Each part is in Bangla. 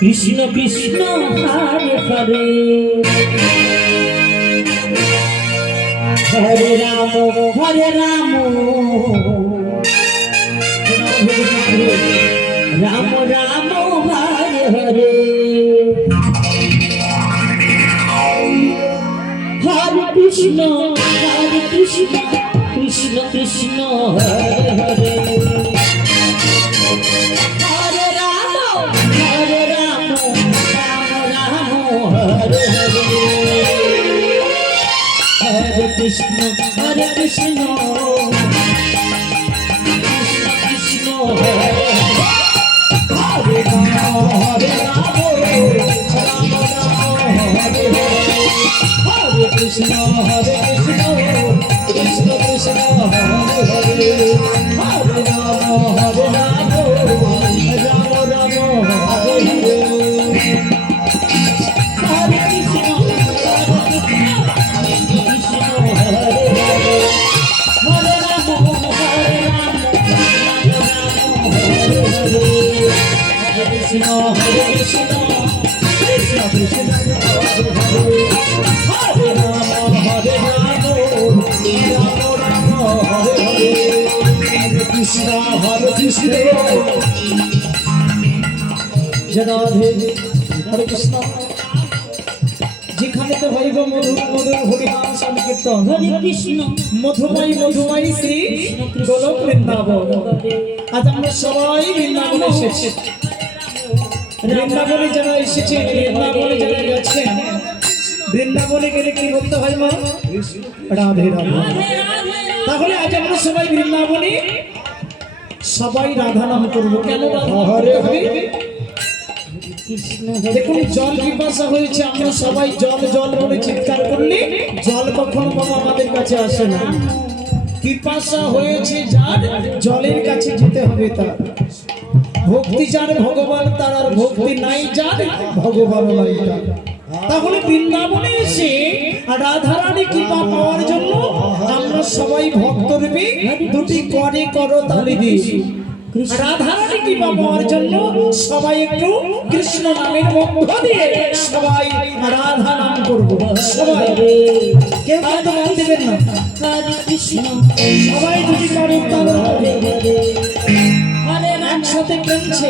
কৃষ্ণ কৃষ্ণ হরে হরে হরে রাম রাম রাম হরে হরে হরে কৃষ্ণ কৃষ্ণ কৃষ্ণ হরে হরে হরে রাম হরে রাম হরে হরে হরে কৃষ্ণ কৃষ্ণ কৃষ্ণ হরে হরে রাম হরে কৃষ্ণ কৃষ্ণ কৃষ্ণ কৃষ্ণ হরে হরে হরে রাম রাম রাম হরে হরে হরে কৃষ্ণ কৃষ্ণ হরে হরে হরে রাম হরে কৃষ্ণ কৃষ্ণ কৃষ্ণ কৃষ্ণ হরে হরে রাম হরে রাম হরে হরে কৃষ্ণ জনাধে হরে কৃষ্ণ যেখানে তো হইব মধুর মধুর হরিনাম সংকীর্তন হরে কৃষ্ণ মধুময়ী শ্রী গোলক বৃন্দাবন আজ আমরা সবাই বৃন্দাবনে এসেছি বৃন্দাবনে যারা এসেছে বৃন্দাবনে যারা গেছেন বৃন্দাবনে গেলে কি বলতে হয় মা রাধে রাধে তাহলে আজ আমরা সবাই বৃন্দাবনে সবাই রাধা নাম করবো কেন হরে হরে দেখুন জল পিপাসা হয়েছে আমরা সবাই জল জল বলে চিৎকার করলে জল কখনো বাবা আমাদের কাছে আসে না পিপাসা হয়েছে যার জলের কাছে যেতে হবে তার ভক্তি যার ভগবান তার আর ভক্তি নাই যার ভগবান নাই তার তাহলে বৃন্দাবনে এসে রাধারানী কৃপা পাওয়ার জন্য আমরা সবাই ভক্তরূপী দুটি করে করতালি দিই রাধারানী কৃপা পাওয়ার জন্য সবাই একটু কৃষ্ণ নামের মধ্য দিয়ে সবাই রাধা নাম করবো সবাই কেউ কিন্তু মন দেবেন না সবাই দুটি করে একসাথে কেমছে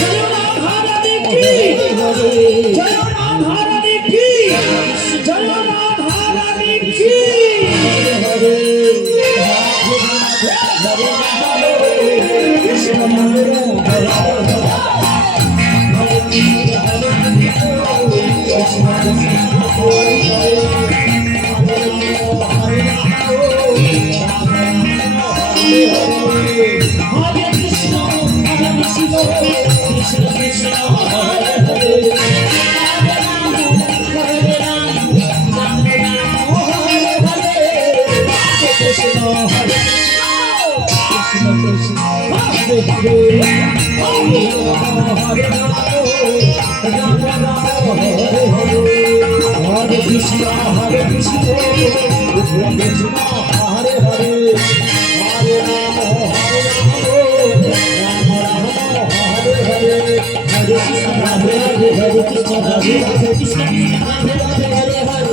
জয় রাধারানী কি জয় রাধারানী কি জয় রাধারানী কি কৃষ্ণ কৃষ্ণ হরে হরে হরে রাম হরে রাম রাম রাম হরে হরে কৃষ্ণ হরে Krishna Krishna Hare Hare Hare Ram Ram Ram Hare Hare Hare Krishna Krishna Hare Hare Hare Ram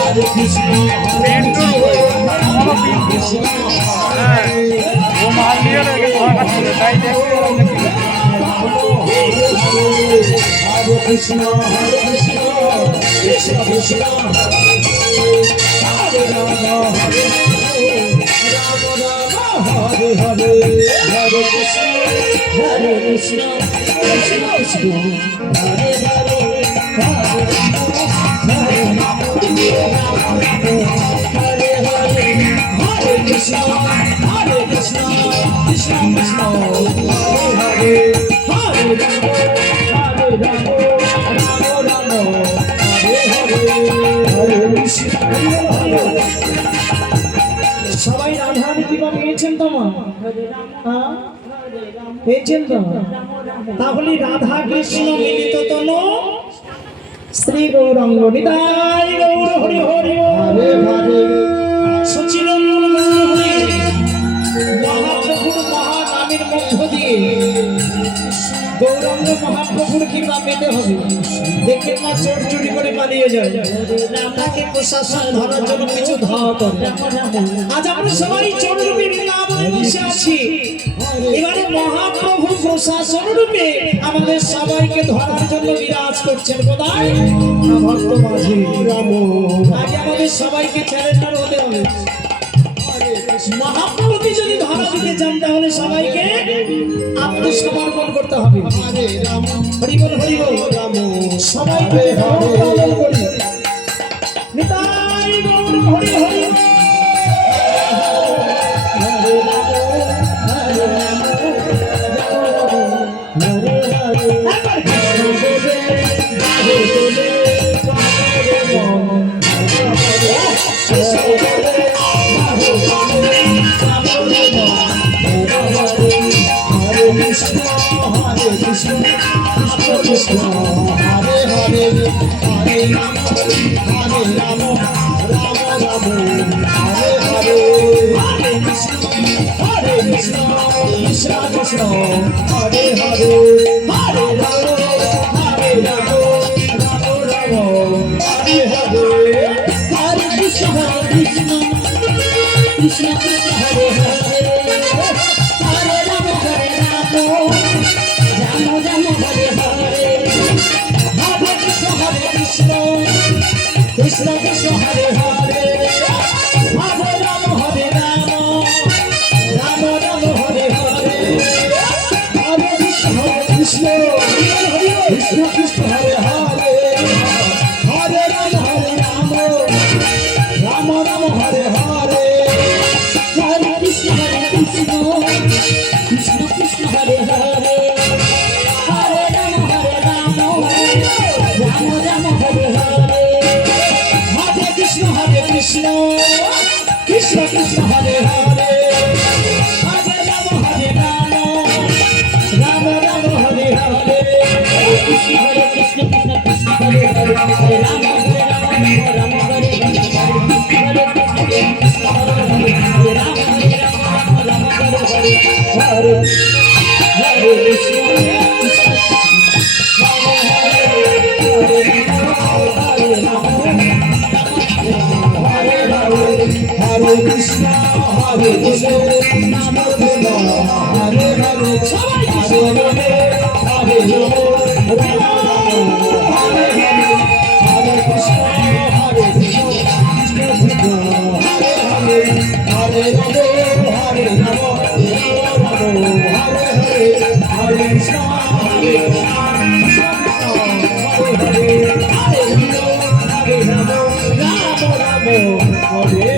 Hare Krishna, Hare Krishna, Hare Ram, Hare Ram, Hare মাল নিয়ে রেখে ভাগা ছিল তাই দেখতে Hare Krishna, Krishna Krishna, Hare Rama, Rama Rama, Hare Hare, Hare Krishna, Krishna Krishna, Hare Hare, Hare Rama, Hare Hare, Hare Krishna, Krishna Krishna, Hare Hare, Hare Rama, সবাই রাধার কৃপা পেয়েছেন তোমার পেয়েছেন তো তাহলে রাধা কৃষ্ণ মিলিত তনু শ্রী গৌরাঙ্গ নিতাই গৌর হরি হরি হরে হরে সচিরঞ্জন মহাপ্রভুর মহানামের মধ্য দিয়ে গৌরাঙ্গ মহাপ্রভুর কৃপা পেতে হবে। দেখে না চোর চুরি করে পালিয়ে যায়, তাকে প্রশাসন ধরার জন্য কিছু ধাওয়া করে। আজ আমরা সবাই চোর রূপে বৃন্দাবনে বসে আছি, এবারে মহাপ্রভু প্রশাসন রূপে আমাদের সবাইকে ধরার জন্য বিরাজ করছেন। কোথায়? ভক্ত মাঝে রাম। আগে আমাদের সবাইকে চ্যালেঞ্জার হতে হবে। মহাপ্রভুকে যদি ধরা দিতে চান তাহলে সবাইকে আত্মসমর্পণ করতে হবে। হরি বল হরি বল, সবাইকে পালন করি। Nitai Gour Hari Hari. Krishna Krishna Hare Hare, Hare Rama Hare Rama, Rama Rama Hare Hare, Hare Krishna Krishna, Krishna Krishna Hare Hare, Hare Rama Hare Rama, Rama Rama Hare Hare, Hare Krishna Krishna, Krishna Krishna Hare Hare, Hare Rama Hare Rama, Rama Rama Hare Hare. Krishna, Krishna Krishna Hare Hare, Hare Rama Hare Rama, Rama Rama Hare Hare, Krishna Hare Krishna, Krishna Krishna Hare Hare, Hare Rama Hare Rama, Rama Hare Hare, Krishna Hare Krishna, Krishna Hare Hare, Hare Rama Hare Rama, Rama Hare Hare, Hare Hare Krishna, Krishna Krishna Hare Hare, Hare Rama, Hare Rama. Hare Krishna, Hare Krishna, Krishna Krishna, Hare Hare, Hare Rama, Hare Rama, Rama Rama, Hare Hare, Hare Krishna, Hare Krishna, Krishna Krishna, Hare Hare, Hare Rama, Hare Rama, Rama Rama, Hare Hare, Hare Krishna, Hare Krishna, Krishna Krishna, Hare Hare, Hare Rama, Hare Rama, Rama Rama, Hare